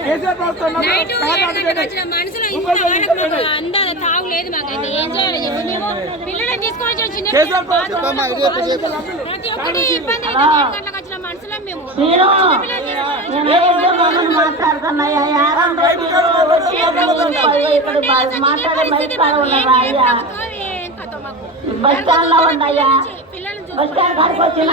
కేసీఆర్ ప్రభుత్వం ఉన్నప్పుడు నైట్ పేద ఏడు అడిగేది. గంటలకు వచ్చిన మనుషులు ఇంత వరకు అందా తాగులేదు మాకైతే ఏం చేయాలి చెప్పు మేము పిల్లల్ని తీసుకొని వచ్చిన చిన్న కేసీఆర్ పిల్లలు ప్రభుత్వం బాత్రూమ్ ప్రతి ఒక్కటి ఇబ్బంది అయితే ఏడు గంటలకు వచ్చిన మనుషులం మేము మాట్లాడే బస్ స్టాండ్లో ఉన్నాయా బస్ స్టాండ్ కాడికి వచ్చిన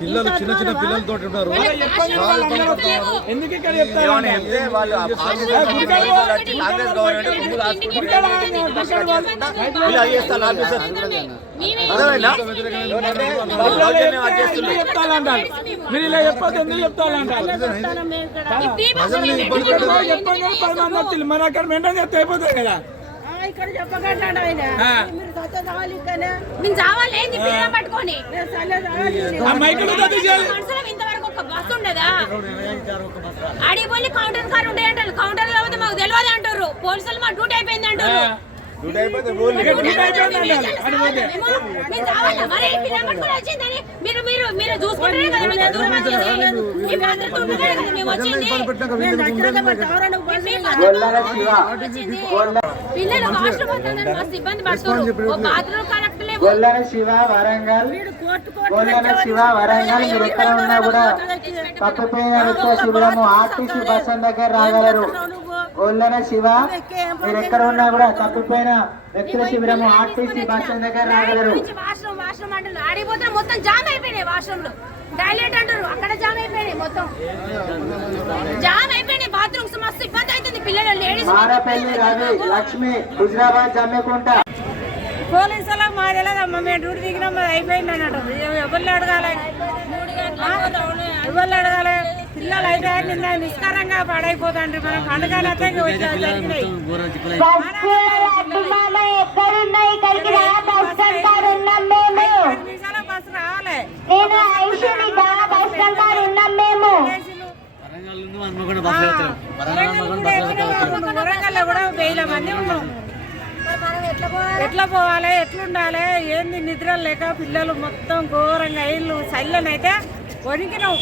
పిల్లలు చిన్న చిన్న పిల్లలతో ఉంటారు. చెప్తే మీరు ఇలా చెప్పొద్దు ఎందుకు చెప్పండి వచ్చింది మరి అక్కడ మెయింటైన్ చేస్తే అయిపోతుంది కదా. ఇక్కడ చెప్పగంటాడు ఆయన. మీరు సత్త కావాలి ఇక్కడ మేము చావాలి ఏంది పిల్లలు పట్టుకొని? మనుషులం ఇంతవరకు ఒక బస్సు ఉండదా? పోయి కౌంటర్ కార్ ఉండే అంటారు కౌంటర్లో మాకు తెలియదు అంటారు. పోలీసులు మా డ్యూటీ అయిపోయింది అంటారు. మరి మీరు మీరు కదా దూరం. పిల్లలు వాష్రూమ్ వస్తుందని మస్తు ఇబ్బంది పడుతున్నారు. బాత్రూమ్ కరెక్ట్ లేవు గొల్లన శివ వరంగల్. గొల్లన శివ వరంగల్ మీరు ఎక్కడ ఉన్నా కూడా తప్పిపోయిన శిబిరము ఆర్టీసీ బస్ స్టాండ్ దగ్గర రాగలరు. గొల్లన శివ. మీరు ఎక్కడ ఉన్నా కూడా తప్పిపోయిన వ్యక్తుల శిబిరము ఆర్టీసీ బస్ స్టాండ్ దగ్గర రాగలరు. వాష్రూమ్ వాష్రూమ్ అంటున్నారు. ఆడిపోతే మొత్తం జామ్ అయిపోయినాయి వాష్రూమ్లో టాయిలెట్ అంటారు అక్కడ జామ్ అయిపోయినాయి మొత్తం. జామ్ అయిపోయినాయి. బాత్రూమ్స్ మస్తు ఇబ్బంది అవుతుంది పిల్లలు లేడీస్ మారపల్లి రవి లక్ష్మి హుజరాబాద్ జమ్మికుంట. పోలీసులకు మా తెలియదమ్మా మేము డ్యూటీ దిగినాం మాది అయిపోయింది అన్నట్టు. ఎవరిని అడగాలి? ఎవరిని అడగాలి అయితే నిన్న నిష్కారంగా పడైపోతాండ్రి. మనం పండుగలు అయితే జరిగినాయి. బస్సు రావాలి. వరంగల్లో కూడా వేల మంది ఉన్నాం. ఎట్లా పోవాలి? ఎట్లుండాలి? ఏంది నిద్ర లేక పిల్లలు మొత్తం ఘోరంగా ఇల్లు చల్లనైతే వణికినాం.